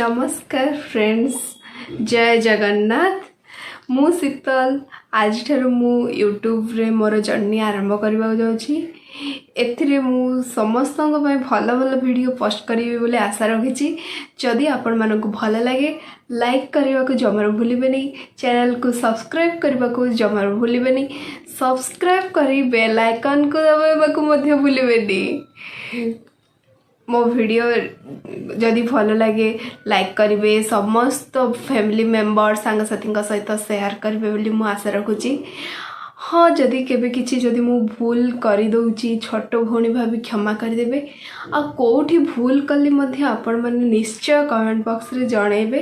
नमस्कार फ्रेंड्स, जय जगन्नाथ। मु शीतल आज ठारू मु यूट्यूब रे मोर जर्नी आरंभ करबा जाउछि। एथिरे मु समस्त भल भल वीडियो पोस्ट करी बोले आशा रखी। जदि आपण मानक भल लगे लाइक करने को जमार भूलिबे नहीं, चैनल को सब्सक्राइब करने को जमार भूलिबे नहीं, सब्सक्राइब करी बेल आइकन को दबाइबा को मध्य भूलिबे नहीं। मो वीडियो जदि भल लगे लाइक करेंगे, समस्त फैमिली मेंबर सांगसाथी सहित शेयर करेंगे बोली मु आशा रखुची। हाँ, जदि केबे किछि जदि मु भूल कर दउची छोट भौणी भाभी क्षमा करदेबे। आ कोठी भूल कली मध्य आपण माने निश्चय कमेंट बॉक्स रे जणेबे।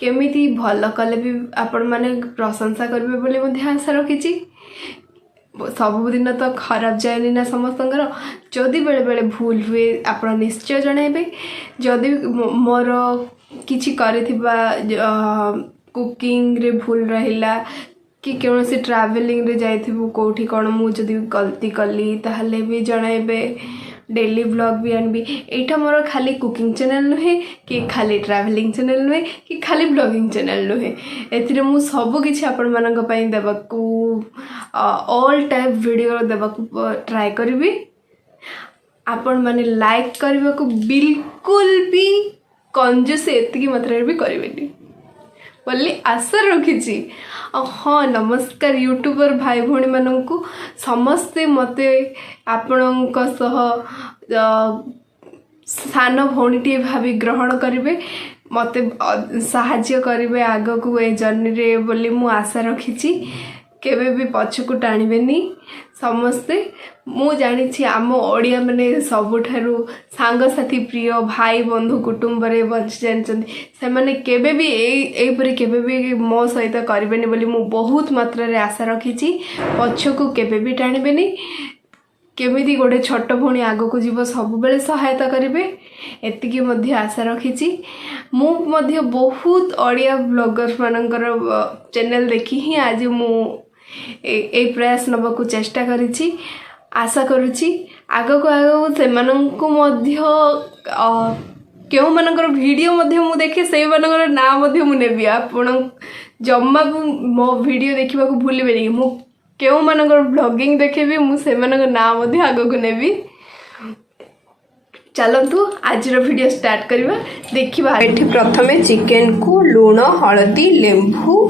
केमिति भल कले भी आपण माने प्रशंसा करबे बोली मध्य आशा रखिची। सबुदिन तो खराब जाए ना समस्तंकर, जदि बेले बेले भूल हुए आप निश्चय जनइबे। जदि मोर किछि करिथिबा कुकिंग रे भूल रहिला कि कौन सी ट्रैवलिंग रे जाइथिबु कोठी कोन मु जदि गलती कली ताहले भी जनइबे। डेली व्लॉग भी आनबी। एटा मोर खाली कुकिंग चैनल नुहे कि खाली ट्रैवलिंग चैनल नुहे कि खाली ब्लॉगिंग चैनल नुहे। एथिरे मु सब किछि आपण मानक पई देबाकू ऑल टाइप वीडियो देबाकू ट्राई करबी। आपण माने लाइक करबा को बिल्कुल भी कंजूस एतिकी मात्रा भी करबेनी बोली आशा रखी। हाँ, नमस्कार यूट्यूबर भाई भौणी मानू समस्ते मते आपणों सान भौणीटे भाभी ग्रहण करेंगे, मते साहाଯ୍ୟ करेंगे आग को ए जर्नी रे बोली मु आशा रखी। केबे भी पछकु टाणिबेनी समस्ते। मु जानी आम ओडिया माने सबुठारु सांगसाथी प्रिय भाई बंधु कुटुंब रे बंच जानचंदी से माने केबे भी एपरी केबे भी मो सहित करबेनी बोली मु बहुत मात्रा रे आशा रखिची। पछकु केबे भी टाणिबेनी। केमिति गोटे छोट भौणी आग को जीव सब बेले सहायता करेंगे एतिकी मध्य आशा रखिची। मु मध्य बहुत ओडिया ब्लॉगर्स मानकर चैनल देखी ही आज मु ए प्रयास नबाकू चेष्टा करिछि। आशा करुछि आग को आग से माननकु मध्य केउ मानकर वीडियो मध्य मु देखे से मानकर ना मध्य मु नेबी। आपण जम्मा मो वीडियो देखिबा को भूलिबे नहीं। मु केउ मानकर ब्लॉगिंग देखेबी मु से मानकर ना मध्य आग को नेबी। चलतु आज वीडियो स्टार्ट करवा। देखिबा एठी प्रथमे चिकन को लूण हळदी लेंबू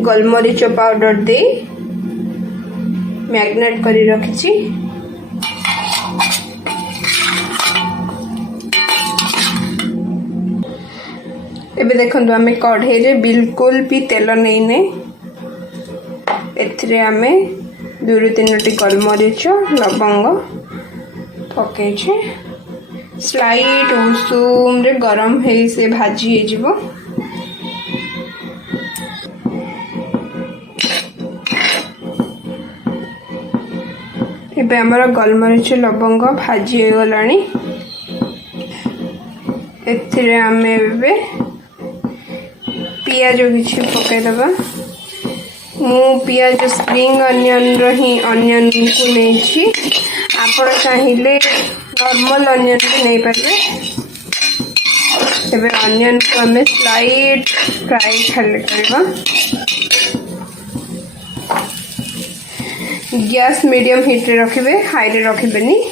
गोलमरीच पाउडर दे मैग्नेट करी रखिछि। एबे देखंतु आमे कढ़े रे बिल्कुल भी तेल नैने। एथिरे आमे 2-3टी गोलमरीच लवंग पके छे। स्लाइट उषुम रे गरम हे से भाजी हे जिवो। एबे हमरा गोलमरीच लवंग भाजी हे गलानी। एथिरे आमे एबे पियाज किछि पके दबा। मु पियाज स्प्रिंग अनियन रही अनियन को नहीं छी। आपण चाहिले नॉर्मल अनियन भी नहीं पारे। एबे अनियन को हमें स्लाइट फ्राई खाली करबा। गैस मीडियम हीट रे रखिबे, हाई रे रखिबेनी।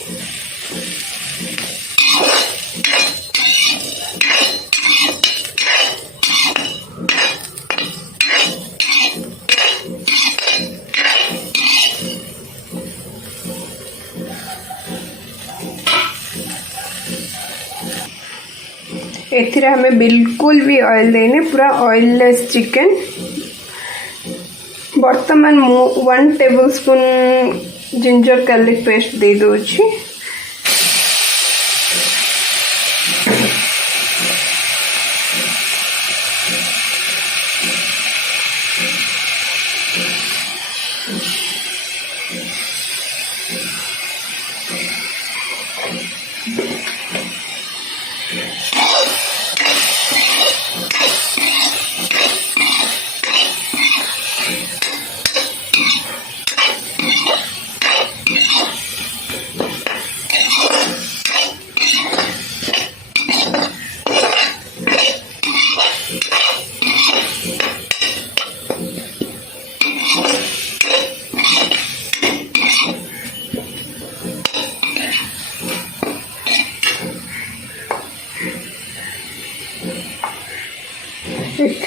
एथिरे हमें बिल्कुल भी ऑयल देने, पूरा ऑयललेस चिकन। वर्तमान मु 1 टेबलस्पून जिंजर गार्लिक पेस्ट दे दोछि।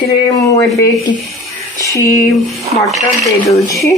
एथिरे मु एबे किछि मटर दे दोछि।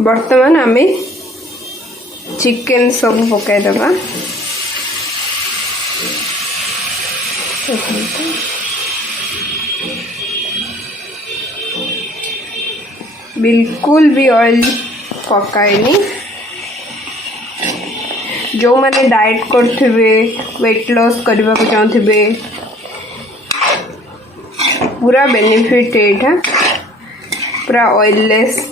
बर्तमान आमे चिकन सब पकाई दबा। बिल्कुल भी ऑयल पकाइनी। जो माने डाइट करथिबे वेट लॉस करबा को चाहथिबे पूरा बेनिफिट एटा पूरा ऑयललेस।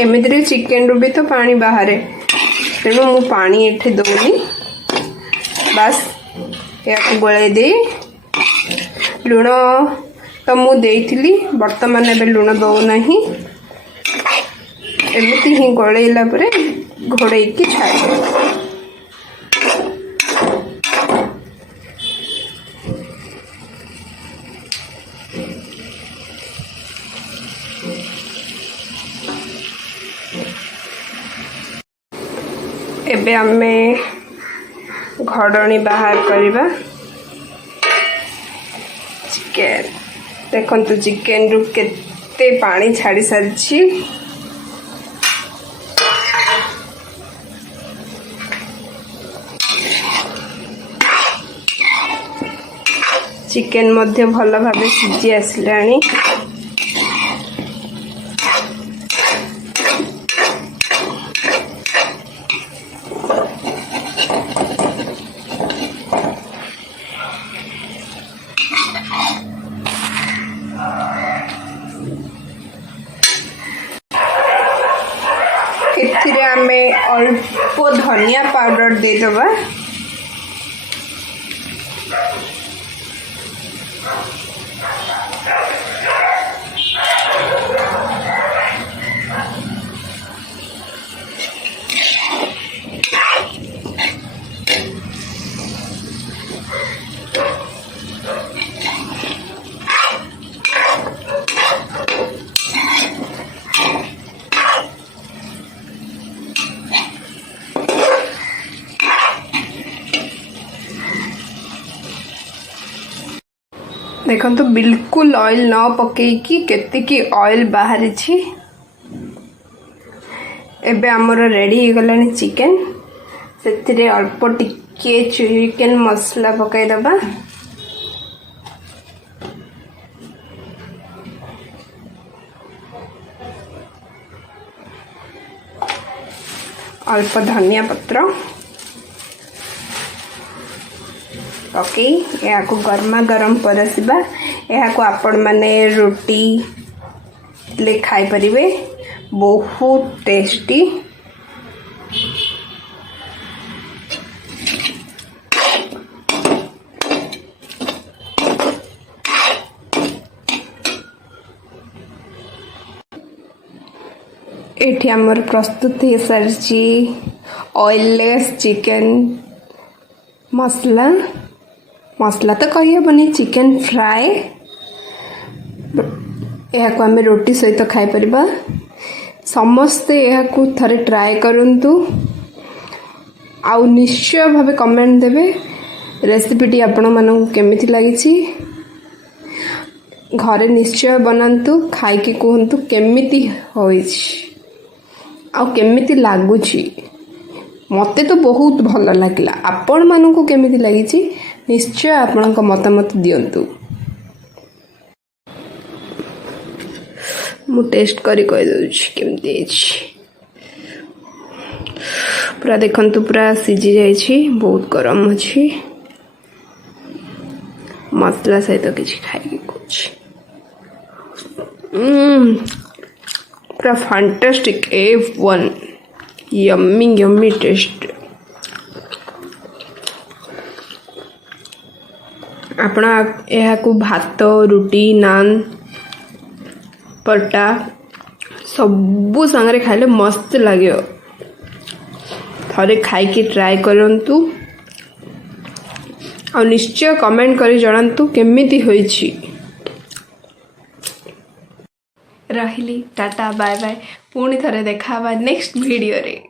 एमितिरे चिकन रू भी तो पानी बाहर तेणु मु पानी एठे दौनी। बस या गोले दे लुण तो मु देइथिली वर्तमान एबे लुण दौ नाही। एमिति ही गोलेला परे घोड़े की छाड़। एबे आमे घड़नी बाहर करवा। चिकेन देखंतु चिकेन रु केते पानी छाड़ी सारिछि। चिकेन मध्य भल भाबे सिझी आसलानी। एथिरे आमे अल्प धनिया पाउडर दे दबा। देखो तो बिल्कुल ऑयल न पकेकी केतिकी ऑयल बाहरी छी। एबे हमर रेडी हो गलानी चिकन। सेतिरे अल्प टिके चिकन मसला पकाई दबा। अल्प धनिया पत्र ओके। यहाँ को गर्मा गरम परसिबा। यहाँ को आपण माने रोटी ले खाई परिवे। बहुत टेस्टी। एठी हमर प्रस्तुत है सारी ऑयललेस चिकन मसला। मसला तो कही हेबनी चिकन फ्राए। यहाँ को आम रोटी सहित खाई परिबा। समस्ते यहाँ को थरे ट्राए करंतु। आउ निश्चय भावे कमेंट देवे रेसिपीटी आपण मानू केमिति लागिछि। घरे निश्चय बनांतु खाई के कहंतु केमिति होइछि आउ केमिति लागुछि। मते तो बहुत भल लागिला। आपण मानू को केमिति लागिछि निश्चय आपण को मतामत दियंतु। मु टेस्ट करी कहि दउछि केमिति अछि। पूरा देखंतु पूरा सिझी जाइछि। बहुत गरम अछि। मसला सहित किछि खाइ कुछ पूरा fantastic A1। Yummy yummy test. आपण यहाँ भात रुटी नान पटा सबू सांगरे खाइले मस्त लगे। थरे खाइकी ट्राए करंतु और निश्चय कमेंट करी जणांतु केमिति होइछि। रहिली टाटा बाय बाय पुणी थरे देखा नेक्स्ट वीडियो रे।